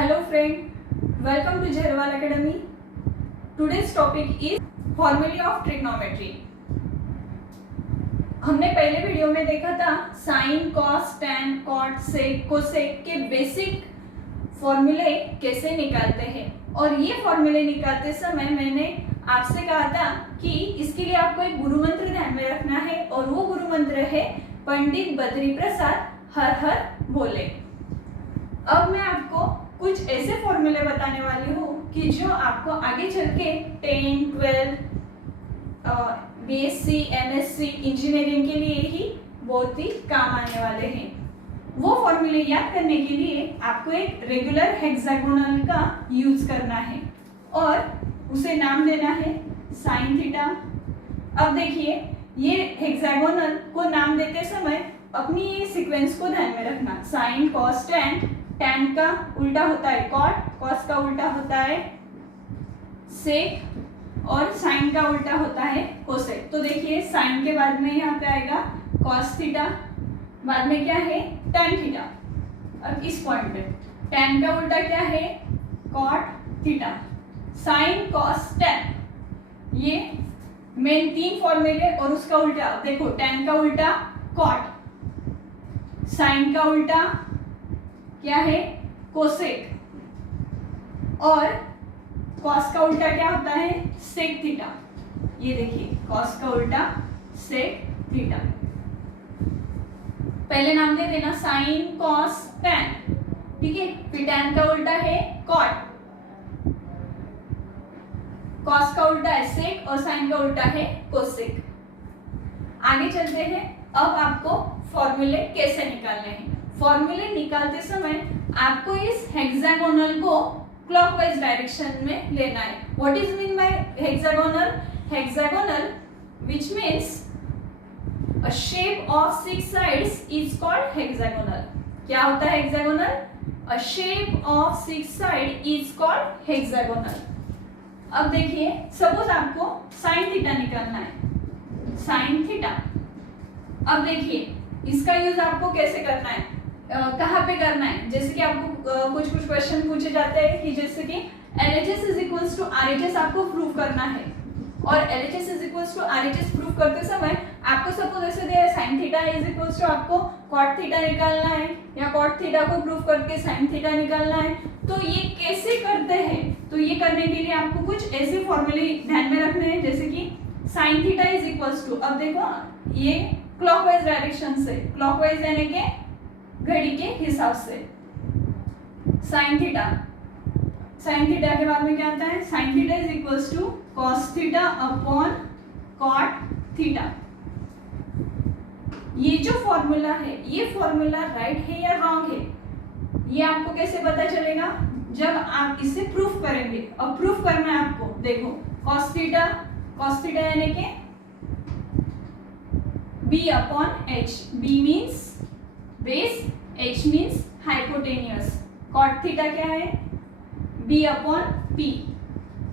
Hello friend, welcome to Jharwal Academy. Today's topic is formulae of trigonometry. हमने पहले video में देखा था साइन, कॉस, टैन, कॉट, सेक, cosec के बेसिक फॉर्मूले कैसे निकालते हैं। और ये फॉर्मूले निकालते समय मैंने आपसे कहा था कि इसके लिए आपको एक गुरु मंत्र ध्यान में रखना है और वो गुरु मंत्र है पंडित बद्री प्रसाद हर हर बोले। अब मैं आपको कुछ ऐसे फॉर्मूले बताने वाली हूँ कि जो आपको आगे चल के 10, 12, BSc, MSc इंजीनियरिंग के लिए ही बहुत ही काम आने वाले हैं। वो फॉर्मूले याद करने के लिए आपको एक रेगुलर हेक्सागोनल का यूज करना है और उसे नाम देना है साइन थीटा। अब देखिए ये हेक्सागोनल को नाम देते समय अपनी ये सीक्वेंस को ध्यान में रखना। साइन, कॉस, टैन, टैन का उल्टा होता है कॉट, कॉस का उल्टा होता है सेक और साइन का उल्टा होता है कोसेक। तो देखिए साइन के बाद में यहाँ पे आएगा कॉस थीटा, बाद में क्या है टैन थीटा। अब इस पॉइंट पे टैन का उल्टा क्या है cot theta. Sine, cos, tan ये मेन तीन फॉर्मूले और उसका उल्टा देखो टैन का उल्टा कॉट, साइन का उल्टा क्या है कोसेक और कॉस का उल्टा क्या होता है सेक थीटा। ये देखिए कॉस का उल्टा सेक थीटा। पहले नाम दे देना साइन, कॉस, टैन, ठीक है। फिर टैन का उल्टा है कॉट, कॉस का उल्टा है सेक और साइन का उल्टा है कोसेक। आगे चलते हैं। अब आपको फॉर्मूले कैसे निकालने हैं। फॉर्मूले निकालते समय आपको इस हेक्सागोनल को क्लॉकवाइज डायरेक्शन में लेना है। What is mean by hexagonal? Hexagonal which means a shape of 6 sides is called hexagonal. क्या होता है hexagonal? A shape of 6 side is called hexagonal. अब देखिए सपोज आपको साइन थीटा निकालना है, साइन थीटा। अब देखिए इसका यूज आपको कैसे करना है, कहाँ पे करना है। जैसे कि आपको कुछ क्वेश्चन पूछे जाते हैं कि जैसे कि LHS is equals to RHS आपको प्रूव करना है और LHS is equals to RHS prove करते समय आपको सपोज ऐसे दिया है sine theta is equals to आपको कॉट थीटा निकालना है या कॉट थीटा को प्रूव करके साइन थीटा निकालना है। तो ये कैसे करते हैं? तो ये करने के लिए आपको कुछ ऐसे फॉर्मूले ध्यान में रखने हैं जैसे कि sine theta is equals to, अब देखो ये क्लॉकवाइज डायरेक्शन से, क्लॉकवाइज यानी कि घड़ी के हिसाब से साइन थीटा। साइन थीटा के बाद में क्या आता है sine theta is equals to cos theta upon cot theta. ये जो फॉर्मूला है ये फॉर्मूला राइट है या रॉन्ग है ये आपको कैसे पता चलेगा? जब आप इसे प्रूफ करेंगे। अब प्रूफ करना है आपको, देखो कॉस थीटा यानी कि b upon h। b means base, h means hypotenuse. Cot theta क्या है? b upon p,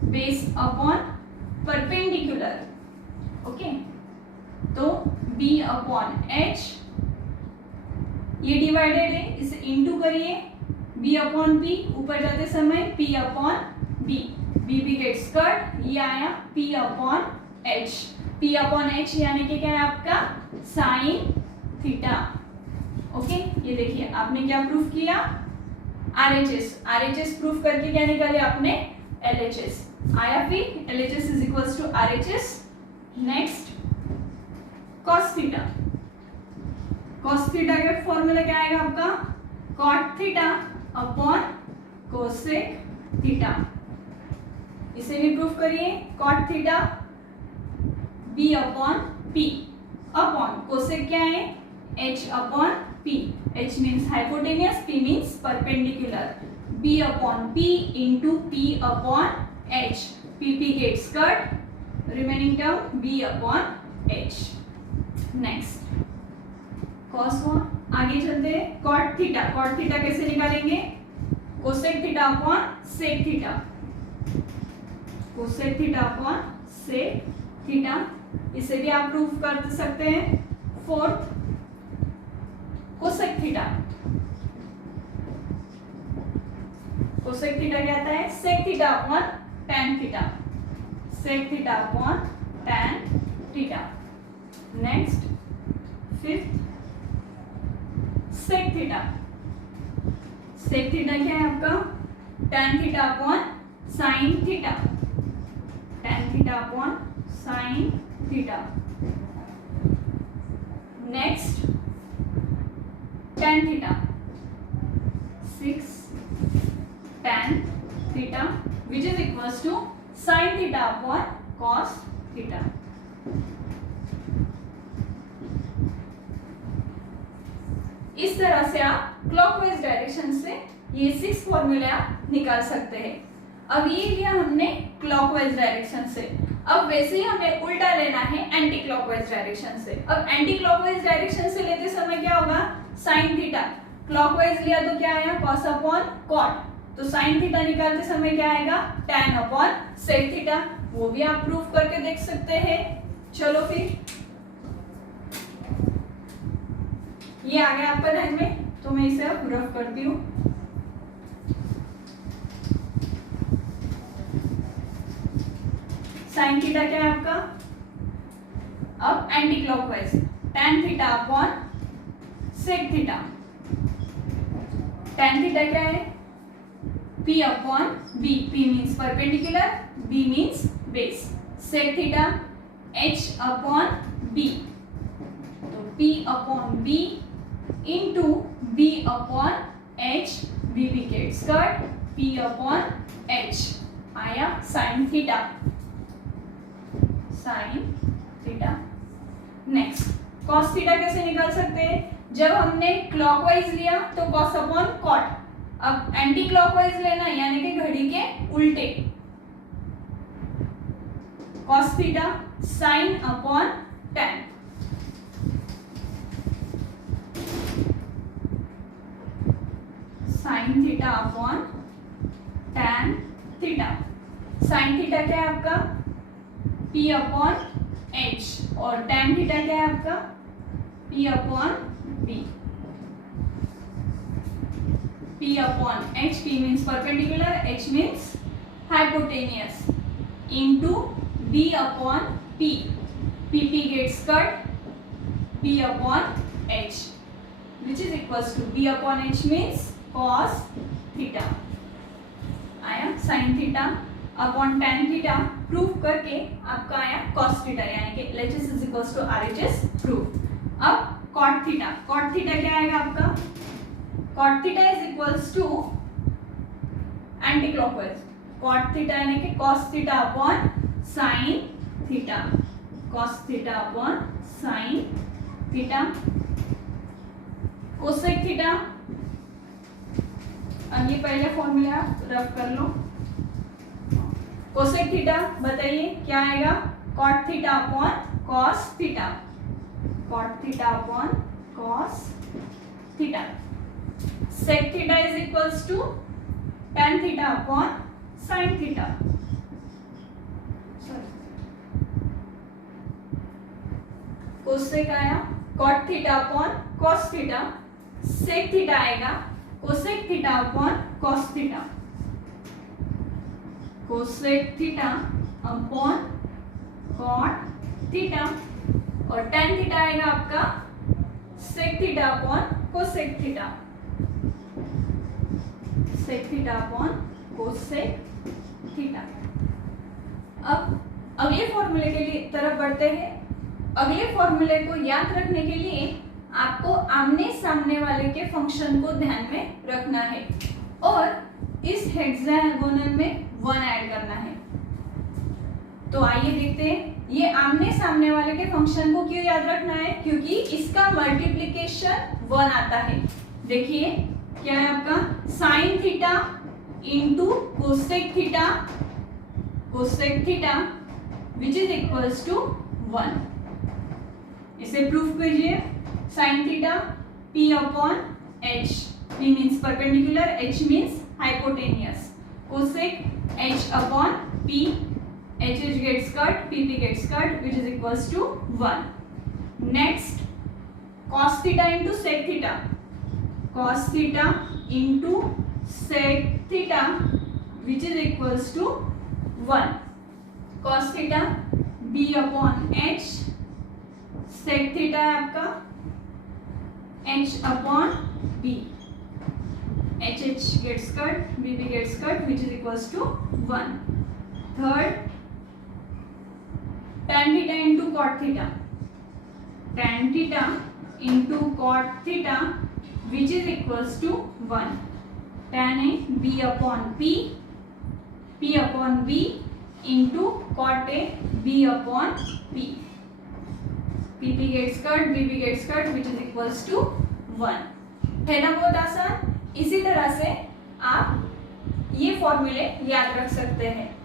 base upon perpendicular. Okay, तो b अपॉन h ये डिवाइडेड है, इसे इनटू करिए b अपॉन p, ऊपर जाते समय p upon b, b gets cut, ये आया p upon h। p upon h यानी कि क्या है आपका साइन थीटा। ओके, ये देखिए आपने क्या प्रूफ किया RHS प्रूफ करके क्या निकाले आपने LHS आया। फिर LHS is equals to RHS। Next cos theta, cos theta का फॉर्मूला क्या आएगा आपका cot theta upon cosec theta. इसे भी प्रूफ करिए cot theta b upon p upon cosec क्या है h upon p। h means hypotenuse, p means perpendicular. b upon p into p upon h, p gets cut, remaining term b upon h। Next cos हुआ। आगे चलते हैं cot theta. cot theta कैसे निकालेंगे? Cosec theta upon sec theta, cosec theta upon sec theta. इसे भी आप proof कर सकते हैं। Fourth cosec theta, cosec theta क्या आता है? Sec theta upon tan theta, sec theta upon tan theta. Next fifth sec theta, sec theta क्या है आपका? Tan theta upon sine theta, tan theta upon sine theta. Next tan theta, 6 tan theta which is equals to sine theta upon cos theta. इस तरह से आप clockwise direction से ये 6 formula निकाल सकते हैं। अब ये लिया हमने क्लॉकवाइज डायरेक्शन से, अब वैसे ही हमें उल्टा लेना है एंटी क्लॉकवाइज डायरेक्शन से। अब एंटी क्लॉकवाइज डायरेक्शन से लेते समय क्या होगा? साइन थीटा, क्लॉकवाइज लिया तो क्या आया? कॉस अपॉन कॉट, तो साइन थीटा निकालते समय क्या आएगा? Tan upon sec theta. वो भी आप प्रूफ करके देख सकते हैं। चलो फिर ये आ गया आपका ध्यान में, तो मैं इसे अब रफ करती हूँ। साइन थीटा क्या है आपका? अब anticlockwise tan theta upon sec theta. Tan theta क्या है? P upon B, P means perpendicular, B means base. Sec theta H upon B, तो P upon B into B upon H, B wickets cut, P upon H आया sine theta, sine theta. Next cos theta कैसे निकाल सकते हैं? जब हमने clockwise लिया तो कॉस अपॉन कॉट, अब एंटी क्लॉकवाइज लेना यानी कि घड़ी के उल्टे, cos theta sine upon tan, sine theta upon tan theta. Sine theta क्या है आपका? P अपॉन H और टैन थीटा क्या है आपका? P upon B, P upon H, P means perpendicular, H means hypotenuse, into B upon P, P gets cut, P upon H which is equals to B upon H means cos theta आया sine theta upon tan theta. Proof करके आपका आया cos theta, यानी कि LHS is equals to RHS proof. अब cot theta, cot theta क्या आएगा आपका? cot theta is equals to anticlockwise, cot theta यानी कि cos theta upon sine theta, cos theta upon sine theta. Cosec theta, अब ये पहले formula rough कर लो। कोसेक थीटा बताइए क्या आएगा? Cot theta upon cos theta, cot theta upon cos theta. Sec theta is equals to tan theta upon sine theta. Cosec आया cot theta upon cos theta, sec theta आएगा cosec theta upon cos theta, cosec theta upon cot theta, और tan theta आएगा आपका sec theta upon cosec theta, sec theta upon cosec theta. अब अगले फॉर्मूले के लिए तरफ बढ़ते हैं। अगले फॉर्मूले को याद रखने के लिए आपको आमने सामने वाले के फंक्शन को ध्यान में रखना है और इस हेक्सागोनल में 1 ऐड करना है। तो आइए देखते हैं ये आमने सामने वाले के फंक्शन को क्यों याद रखना है, क्योंकि इसका मल्टीप्लिकेशन 1 आता है। देखिए क्या है आपका sine theta into cosec theta, cosec theta which is equals to 1। इसे प्रूफ कीजिए। Sine theta P upon H, P means perpendicular, H means hypotenuse, cosec H upon P, H gets cut, PP gets cut, which is equals to 1. Next, cos theta into sec theta, cos theta into sec theta which is equals to 1. cos theta b upon h, sec theta है आपका h upon b, h gets cut, b gets cut which is equals to 1. Third, tan theta into cot theta, tan theta into cot theta which is equals to 1. tan a b upon p, p upon b into cot a b upon p, pp gets cut, bb gets cut which is equals to 1. है ना बहुत आसान। इसी तरह से आप ये फॉर्मूले याद रख सकते हैं।